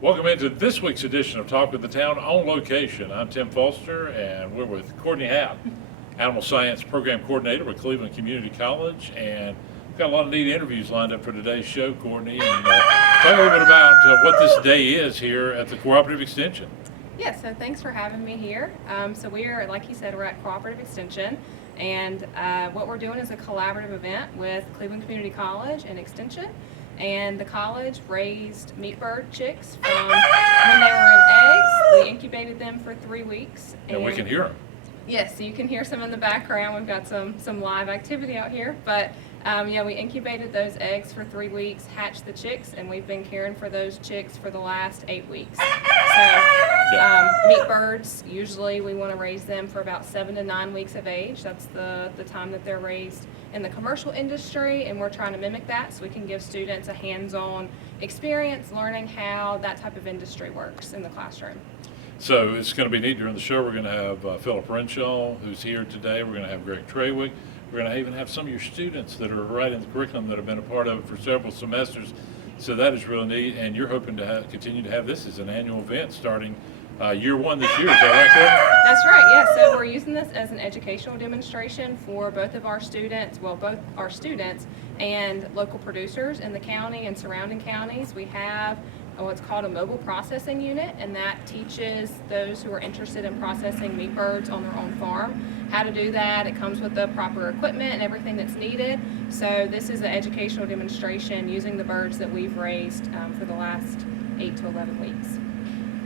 Welcome into this week's edition of Talk with the Town on location. I'm Tim Foster, and we're with Courtney Happ, Animal Science Program Coordinator with Cleveland Community College, and we've got a lot of neat interviews lined up for today's show, Courtney. And talk a little bit about what this day is here at the Cooperative Extension. Yeah, so thanks for having me here. So we are, like you said, we're at Cooperative Extension, and what we're doing is a collaborative event with Cleveland Community College and Extension. And the college raised meat bird chicks from when they were in eggs. We incubated them for 3 weeks. And we can hear them. Yes, so you can hear some in the background. We've got some live activity out here. But yeah, we incubated those eggs for 3 weeks, hatched the chicks, and we've been caring for those chicks for the last 8 weeks. So meat birds, usually we want to raise them for about 7 to 9 weeks of age. That's the time that they're raised in the commercial industry, and we're trying to mimic that so we can give students a hands-on experience learning how that type of industry works in the classroom. So it's going to be neat during the show. We're going to have Philip Renshaw, who's here today. We're going to have Greg Trawick. We're going to even have some of your students that are right in the curriculum that have been a part of it for several semesters. So that is really neat, and you're hoping to continue to have this as an annual event starting year one this year. Is that right, Courtney? That's right, yeah. So we're using this as an educational demonstration for both of our students, well, both our students and local producers in the county and surrounding counties. We have what's called a mobile processing unit, and that teaches those who are interested in processing meat birds on their own farm how to do that. It comes with the proper equipment and everything that's needed. So this is an educational demonstration using the birds that we've raised for the last 8 to 11 weeks.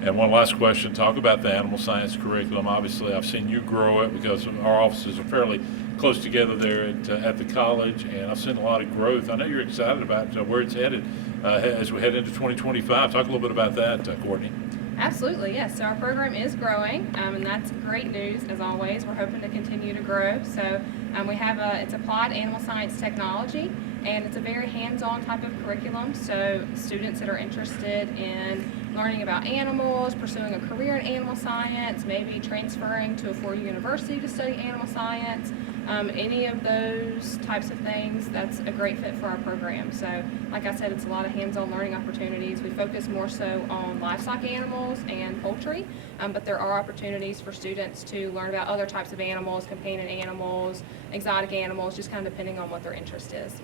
And one last question, talk about the animal science curriculum. Obviously, I've seen you grow it because our offices are fairly close together there at the college, and I've seen a lot of growth. I know you're excited about where it's headed as we head into 2025. Talk a little bit about that, Courtney. Absolutely, yes. So our program is growing, and that's great news as always. We're hoping to continue to grow. So we have it's applied animal science technology, and it's a very hands-on type of curriculum. So students that are interested in learning about animals, pursuing a career in animal science, maybe transferring to a four-year university to study animal science, any of those types of things, that's a great fit for our program. So like I said, it's a lot of hands-on learning opportunities. We focus more so on livestock animals and poultry, but there are opportunities for students to learn about other types of animals, companion animals, exotic animals, just kind of depending on what their interest is.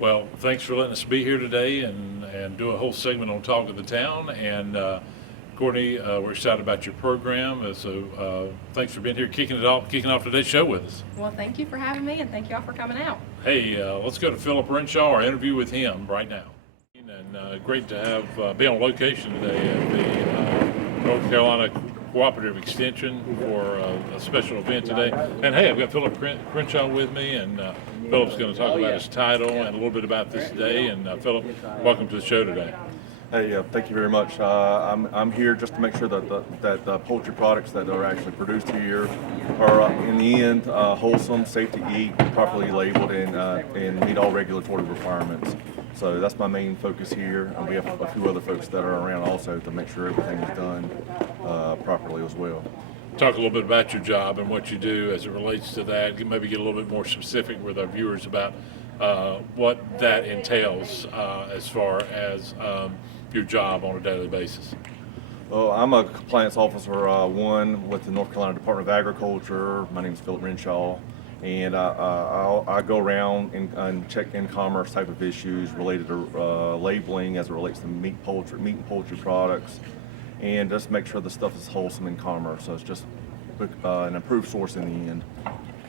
Well, thanks for letting us be here today and do a whole segment on Talk of the Town. And Courtney, we're excited about your program. So thanks for being here, kicking off today's show with us. Well, thank you for having me, and thank you all for coming out. Hey, let's go to Philip Renshaw, our interview with him right now. And great to have be on location today at the North Carolina Cooperative Extension for a special event today. And hey, I've got Philip Crenshaw with me, and Philip's going to talk about his title and a little bit about this day. And Philip, welcome to the show today. Hey, thank you very much. I'm here just to make sure that the poultry products that are actually produced here are, in the end, wholesome, safe to eat, properly labeled, and meet all regulatory requirements. So that's my main focus here, and we have a few other folks that are around also to make sure everything is done properly as well. Talk a little bit about your job and what you do as it relates to that. Maybe get a little bit more specific with our viewers about what that entails as far as your job on a daily basis. Well, I'm a compliance officer one with the North Carolina Department of Agriculture. My name is Philip Renshaw, and I go around and check in-commerce type of issues related to labeling as it relates to meat and poultry products, and just make sure the stuff is wholesome in commerce. So it's just an improved source in the end.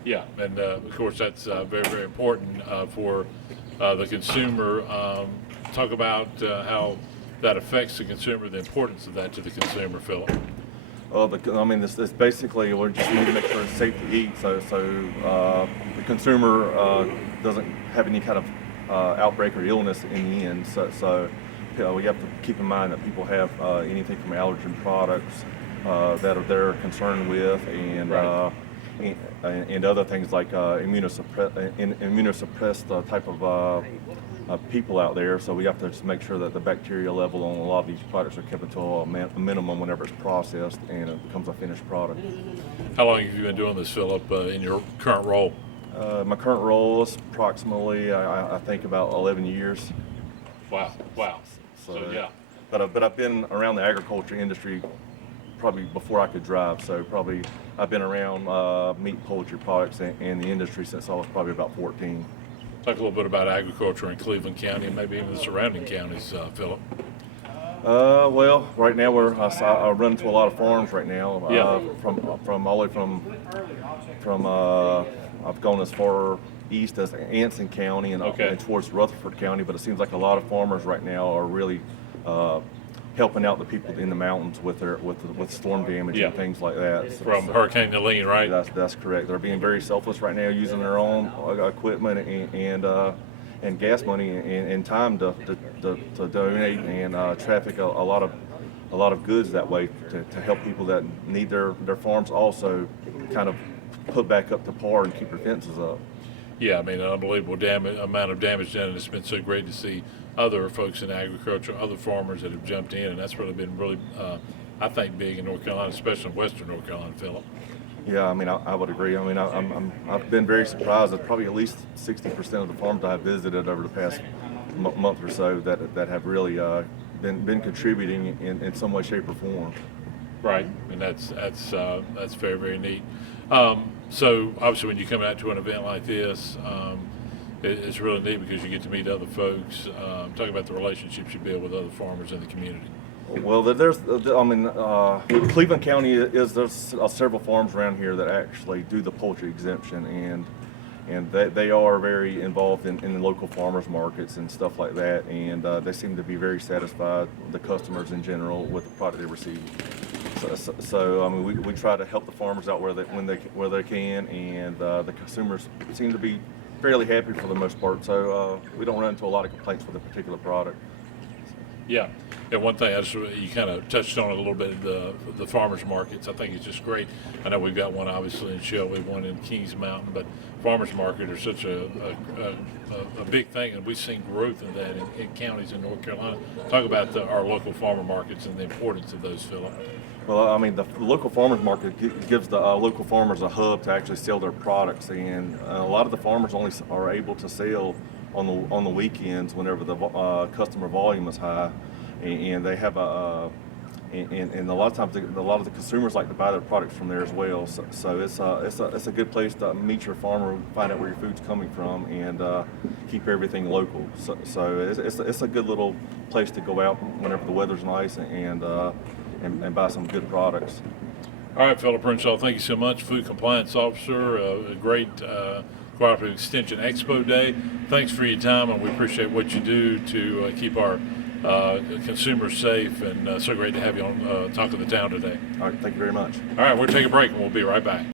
Yeah, and of course that's very, very important for the consumer. Talk about how that affects the consumer, the importance of that to the consumer, Philip. This basically, we just need to make sure it's safe to eat, so the consumer doesn't have any kind of outbreak or illness in the end. So we have to keep in mind that people have anything from allergen products that they're concerned with, and Right. and other things like immunosuppressed type of people out there. So we have to just make sure that the bacteria level on a lot of these products are kept to a minimum whenever it's processed and it becomes a finished product. How long have you been doing this, Philip, in your current role? My current role is approximately, I think, about 11 years. Wow. So yeah. but I've been around the agriculture industry probably before I could drive. So probably I've been around meat and poultry products in the industry since I was probably about 14. Talk a little bit about agriculture in Cleveland County and maybe even the surrounding counties, Philip. Well, right now I run to a lot of farms right now. Yeah. From all the way from I've gone as far east as Anson County and, Okay. and towards Rutherford County, but it seems like a lot of farmers right now are really helping out the people in the mountains with storm damage Yeah. and things like that. From Hurricane Helene, right? That's correct. They're being very selfless right now, using their own equipment and gas money and time to donate and traffic a lot of goods that way to help people that need their farms also kind of put back up to par and keep their fences up. Yeah, I mean, an unbelievable amount of damage done, and it's been so great to see other folks in agriculture, other farmers that have jumped in, and that's really been I think, big in North Carolina, especially in western North Carolina, Philip. Yeah, I mean, I would agree. I mean, I've been very surprised that probably at least 60% of the farms I have visited over the past month or so that have really been contributing in some way, shape, or form. Right, and that's very, very neat. So obviously, when you come out to an event like this, it's really neat because you get to meet other folks. Talk about the relationships you build with other farmers in the community. Well, Cleveland County there's several farms around here that actually do the poultry exemption, and they are very involved in the local farmers markets and stuff like that, and they seem to be very satisfied, the customers in general, with the product they receive. So I mean, we try to help the farmers out where they can, and the consumers seem to be fairly happy for the most part. So we don't run into a lot of complaints with a particular product. Yeah, and one thing you kind of touched on it a little bit, the farmers markets. I think it's just great. I know we've got one obviously in Shelby, one in Kings Mountain, but farmers market are such a big thing, and we've seen growth in that in counties in North Carolina. Talk about our local farmer markets and the importance of those, Philip. Well, I mean, the local farmers market gives the local farmers a hub to actually sell their products, and a lot of the farmers only are able to sell on the weekends whenever the customer volume is high, and they have and a lot of times a lot of the consumers like to buy their products from there as well. So it's a good place to meet your farmer, find out where your food's coming from, and keep everything local. So it's a good little place to go out whenever the weather's nice and buy some good products. All right, Philip Renshaw, thank you so much. Food Compliance Officer, a great Cooperative Extension Expo Day. Thanks for your time, and we appreciate what you do to keep our consumers safe, and so great to have you on Talk of the Town today. All right, thank you very much. All right, we'll take a break, and we'll be right back.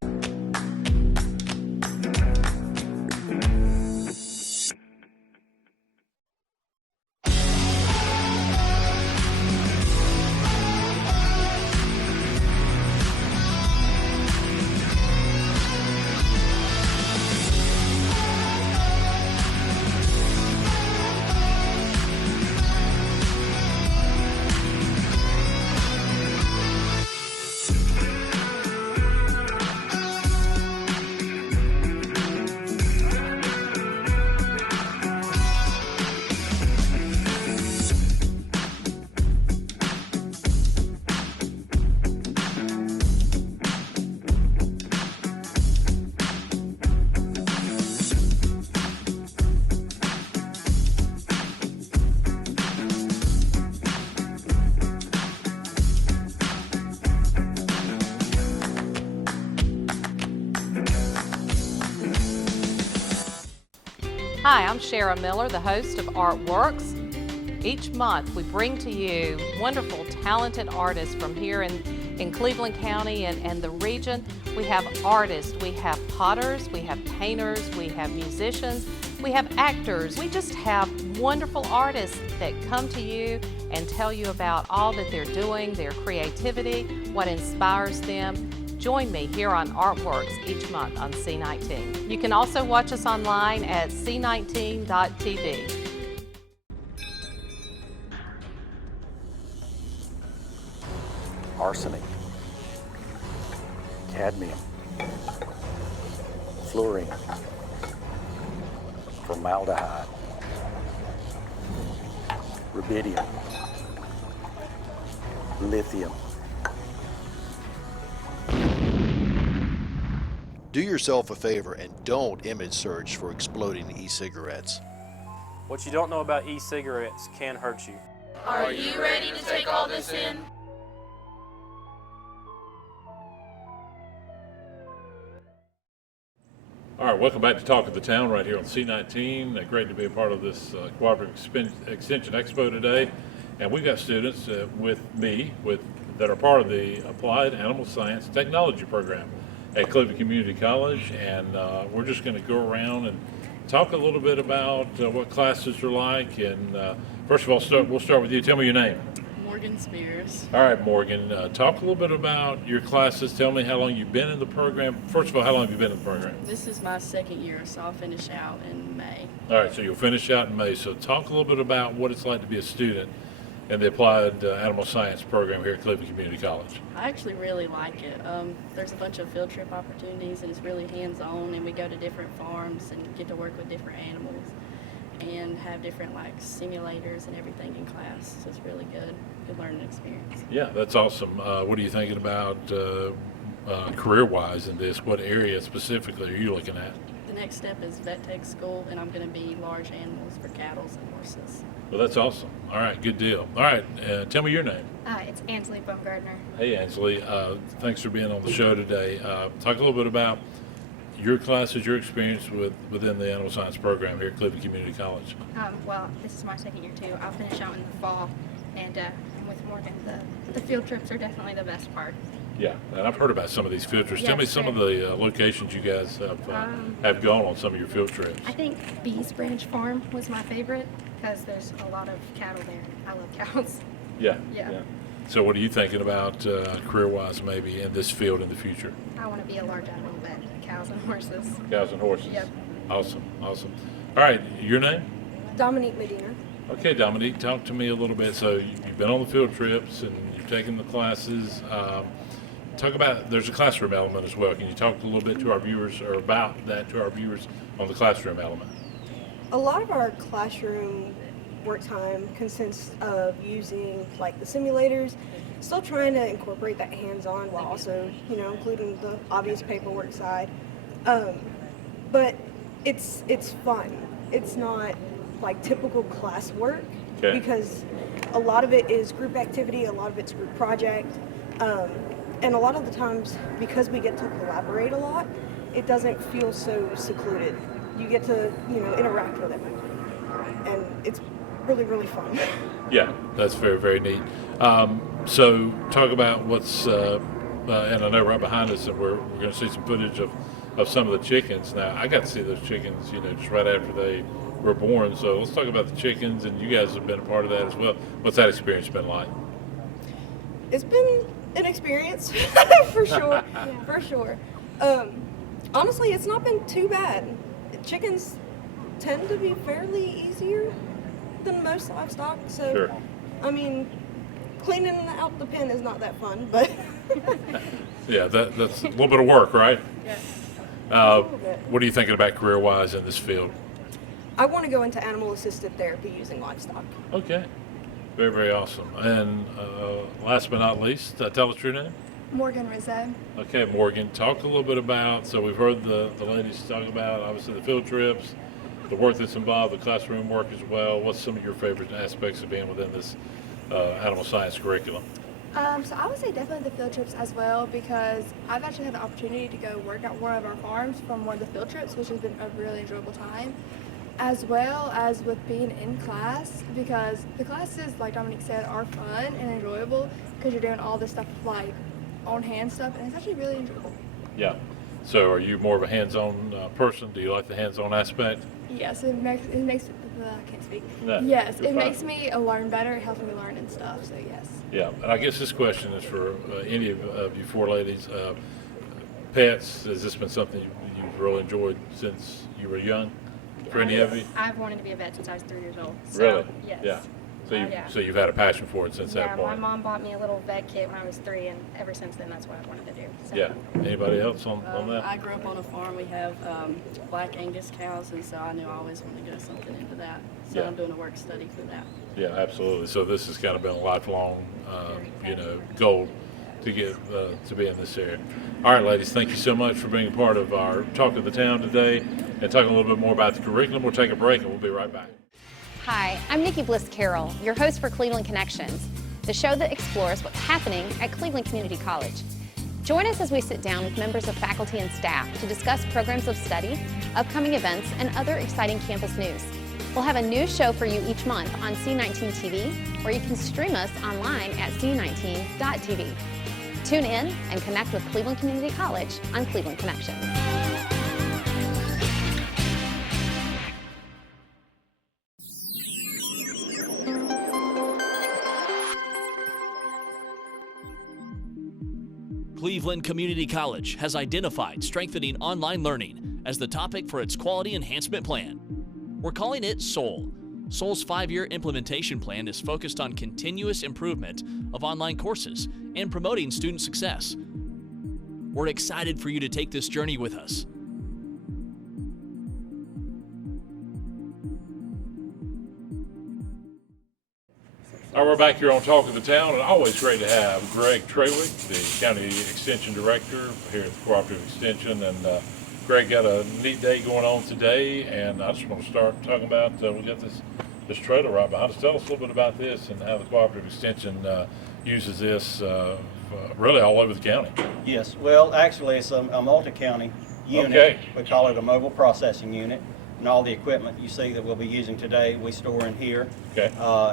Hi, I'm Shara Miller, the host of Artworks. Each month we bring to you wonderful, talented artists from here in Cleveland County and the region. We have artists, we have potters, we have painters, we have musicians, we have actors. We just have wonderful artists that come to you and tell you about all that they're doing, their creativity, what inspires them. Join me here on Artworks each month on C19. You can also watch us online at c19.tv. Arsenic, cadmium, fluorine, formaldehyde, rubidium, lithium. Do yourself a favor and don't image search for exploding e-cigarettes. What you don't know about e-cigarettes can hurt you. Are you ready to take all this in? All right, welcome back to Talk of the Town right here on C19. Great to be a part of this Cooperative Extension Expo today. And we've got students with me that are part of the Applied Animal Science Technology program at Cleveland Community College. And we're just going to go around and talk a little bit about what classes are like. And first of all, we'll start with you. Tell me your name. Morgan Spears. All right, Morgan, talk a little bit about your classes. Tell me how long you've been in the program. First of all, how long have you been in the program? This is my second year, so I'll finish out in May. All right, so you'll finish out in May. So talk a little bit about what it's like to be a student in the Applied Animal Science program here at Cleveland Community College. I actually really like it. There's a bunch of field trip opportunities, and it's really hands-on, and we go to different farms and get to work with different animals and have different simulators and everything in class. So it's really good learning experience. Yeah, that's awesome. What are you thinking about career-wise in this? What area specifically are you looking at? The next step is vet tech school, and I'm going to be large animals for cattle and horses. Well, that's awesome. All right, good deal. All right, tell me your name. It's Ansley Baumgardner. Hey, Ansley. Thanks for being on the show today. Talk a little bit about your classes, your experience within the animal science program here at Cleveland Community College. Well, this is my second year too. I'll finish out in the fall, and with Morgan, the field trips are definitely the best part. Yeah, and I've heard about some of these field trips. Tell me Yes, some of the locations you guys have gone on some of your field trips. I think Bees Branch Farm was my favorite because there's a lot of cattle there. I love cows. Yeah. Yeah. So what are you thinking about career-wise maybe in this field in the future? I want to be a large animal vet, cows and horses. Cows and horses. Yep. Awesome. All right, your name? Dominique Medina. Okay, Dominique, talk to me a little bit. So you've been on the field trips and you've taken the classes. Talk about, there's a classroom element as well. Can you talk a little bit to our viewers or about that to our viewers on the classroom element? A lot of our classroom work time consists of using the simulators, still trying to incorporate that hands-on while also, including the obvious paperwork side. But it's fun. It's not typical class work because a lot of it is group activity, a lot of it's group project. And a lot of the times, because we get to collaborate a lot, it doesn't feel so secluded. You get to, interact with it. And it's really, really fun. Yeah, that's very, very neat. So talk about what's, and I know right behind us that we're going to see some footage of some of the chickens. Now, I got to see those chickens, just right after they were born. So let's talk about the chickens, and you guys have been a part of that as well. What's that experience been like? It's been an experience for sure. For sure. Honestly, it's not been too bad. Chickens tend to be fairly easier than most livestock, so Sure. I mean, cleaning out the pen is not that fun, but Yeah, that's a little bit of work, right? Yes. What are you thinking about career-wise in this field? I want to go into animal-assisted therapy using livestock. Okay, very, very awesome. And last but not least, tell us your name. Morgan Rizzo. Okay, Morgan, talk a little bit about, so we've heard the ladies talk about, obviously, the field trips, the work that's involved, the classroom work as well. What's some of your favorite aspects of being within this animal science curriculum? So I would say definitely the field trips as well, because I've actually had the opportunity to go work at one of our farms from one of the field trips, which has been a really enjoyable time, as well as with being in class, because the classes, like Dominique said, are fun and enjoyable because you're doing all this stuff on hand stuff, and it's actually really enjoyable. Yeah. So are you more of a hands-on person? Do you like the hands-on aspect? Yes, it makes I can't speak. No, yes, you're it fine. makes me learn better. It helps me learn and stuff. So yes. Yeah, and I guess this question is for any of you four ladies. Pets, has this been something you've really enjoyed since you were young? For any of you? I've wanted to be a vet since I was 3 years old. So, Really? Yes. Yeah. So you've had a passion for it since that Yeah, point. my mom bought me a little vet kit when I was 3, and ever since then, that's what I wanted to do. So. Yeah. Anybody else on that? I grew up on a farm. We have black Angus cows, and so I knew I always wanted to go something into that. So Yeah. I'm doing a work study for that. Yeah, absolutely. So this has kind of been a lifelong, goal to get to be in this area. All right, ladies, thank you so much for being a part of our Talk of the Town today and talking a little bit more about the curriculum. We'll take a break and we'll be right back. Hi, I'm Nikki Bliss Carroll, your host for Cleveland Connections, the show that explores what's happening at Cleveland Community College. Join us as we sit down with members of faculty and staff to discuss programs of study, upcoming events, and other exciting campus news. We'll have a new show for you each month on C19 TV, or you can stream us online at c19.tv. Tune in and connect with Cleveland Community College on Cleveland Connections. Cleveland Community College has identified strengthening online learning as the topic for its quality enhancement plan. We're calling it SOUL. SOUL's 5-year implementation plan is focused on continuous improvement of online courses and promoting student success. We're excited for you to take this journey with us. All right, we're back here on Talk of the Town, and always great to have Greg Trawick, the County Extension Director here at the Cooperative Extension. And Greg, got a neat day going on today, and I just want to start talking about, we got this trailer right behind us. Tell us a little bit about this and how the Cooperative Extension uses this really all over the county. Yes, well, actually, it's a multi-county unit. Okay. We call it a mobile processing unit. And all the equipment you see that we'll be using today, we store in here. Okay.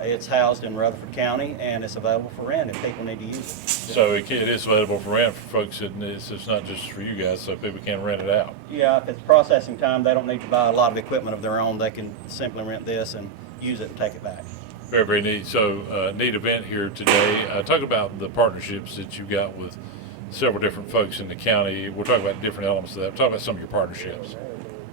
It's housed in Rutherford County, and it's available for rent if people need to use it. So it is available for rent for folks, and it's not just for you guys, so people can rent it out. Yeah, if it's processing time, they don't need to buy a lot of equipment of their own. They can simply rent this and use it and take it back. Very, very neat. So neat event here today. Talk about the partnerships that you got with several different folks in the county. We'll talk about different elements of that. Talk about some of your partnerships.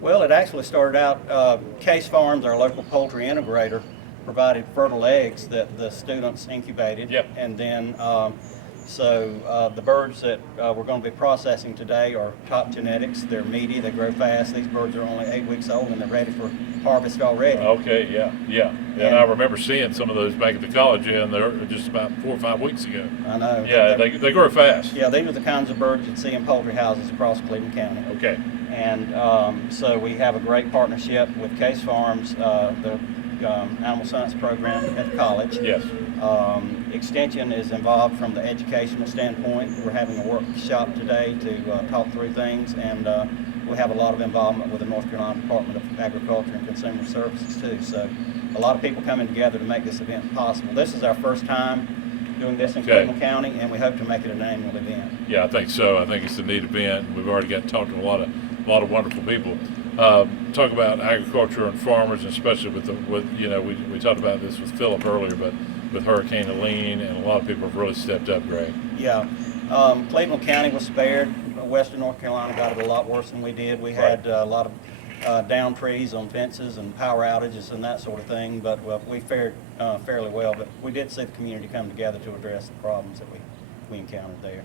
Well, it actually started out, Case Farms, our local poultry integrator, provided fertile eggs that the students incubated. Yep. And then, the birds that we're going to be processing today are top genetics. They're meaty, they grow fast. These birds are only 8 weeks old and they're ready for harvest already. Okay, yeah. And I remember seeing some of those back at the college, and they're just about 4 or 5 weeks ago. I know. Yeah, they grow fast. Yeah, these are the kinds of birds you'd see in poultry houses across Cleveland County. Okay. And so we have a great partnership with Case Farms, the Animal Science program at the college. Yes. Extension is involved from the educational standpoint. We're having a workshop today to talk through things, and we have a lot of involvement with the North Carolina Department of Agriculture and Consumer Services too. So a lot of people coming together to make this event possible. This is our first time doing this in Cleveland County, and we hope to make it an annual event. Yeah, I think so. I think it's a neat event. We've already got to talk to a lot of wonderful people. Talk about agriculture and farmers, and especially we talked about this with Philip earlier, but with Hurricane Helene, and a lot of people have really stepped up, Greg. Yeah, Cleveland County was spared. Western North Carolina got it a lot worse than we did. We had a lot of down trees on fences and power outages and that sort of thing, but we fared fairly well. But we did see the community come together to address the problems that we encountered there.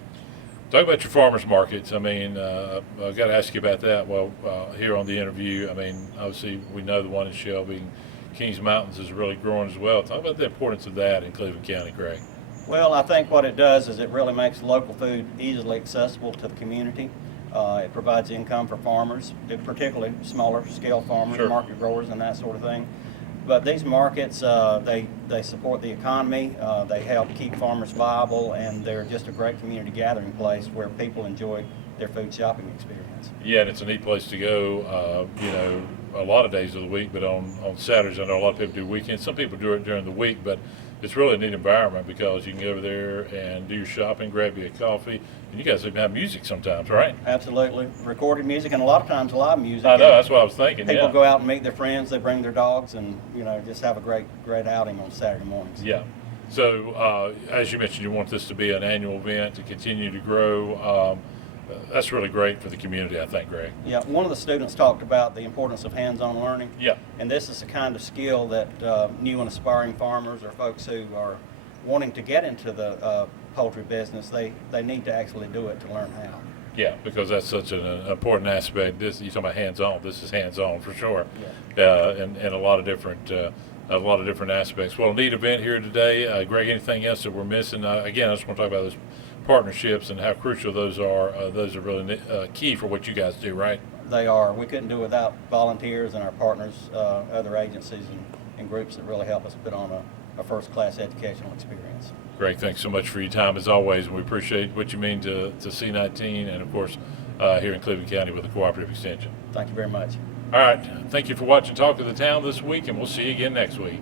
Talk about your farmers markets. I mean, I've got to ask you about that. Well, here on the interview, I mean, obviously we know the one in Shelby, Kings Mountains is really growing as well. Talk about the importance of that in Cleveland County, Greg. Well, I think what it does is it really makes local food easily accessible to the community. It provides income for farmers, particularly smaller scale farmers, Sure. market growers and that sort of thing. But these markets, they support the economy, they help keep farmers viable, and they're just a great community gathering place where people enjoy their food shopping experience. Yeah, and it's a neat place to go, a lot of days of the week, but on Saturdays, I know a lot of people do weekends. Some people do it during the week, but it's really a neat environment because you can go over there and do your shopping, grab you a coffee, and you guys even have music sometimes, right? Absolutely. Recorded music and a lot of times live music. I know, that's what I was thinking, People yeah. go out and meet their friends, they bring their dogs, and just have a great outing on Saturday mornings. Yeah. So, as you mentioned, you want this to be an annual event to continue to grow. that's really great for the community, I think, Greg. Yeah, one of the students talked about the importance of hands-on learning. Yeah. And this is the kind of skill that new and aspiring farmers or folks who are wanting to get into the poultry business, they need to actually do it to learn how. Yeah, because that's such an important aspect. This, you're talking about hands-on. This is hands-on for sure, and a lot of different aspects. Well, a neat event here today. Greg, anything else that we're missing? Again, I just want to talk about those partnerships and how crucial those are. Those are really key for what you guys do, right? They are. We couldn't do it without volunteers and our partners, other agencies and groups that really help us put on a first-class educational experience. Greg, thanks so much for your time as always, and we appreciate what you mean to C19 and of course here in Cleveland County with the Cooperative Extension. Thank you very much. All right, thank you for watching Talk of the Town this week, and we'll see you again next week.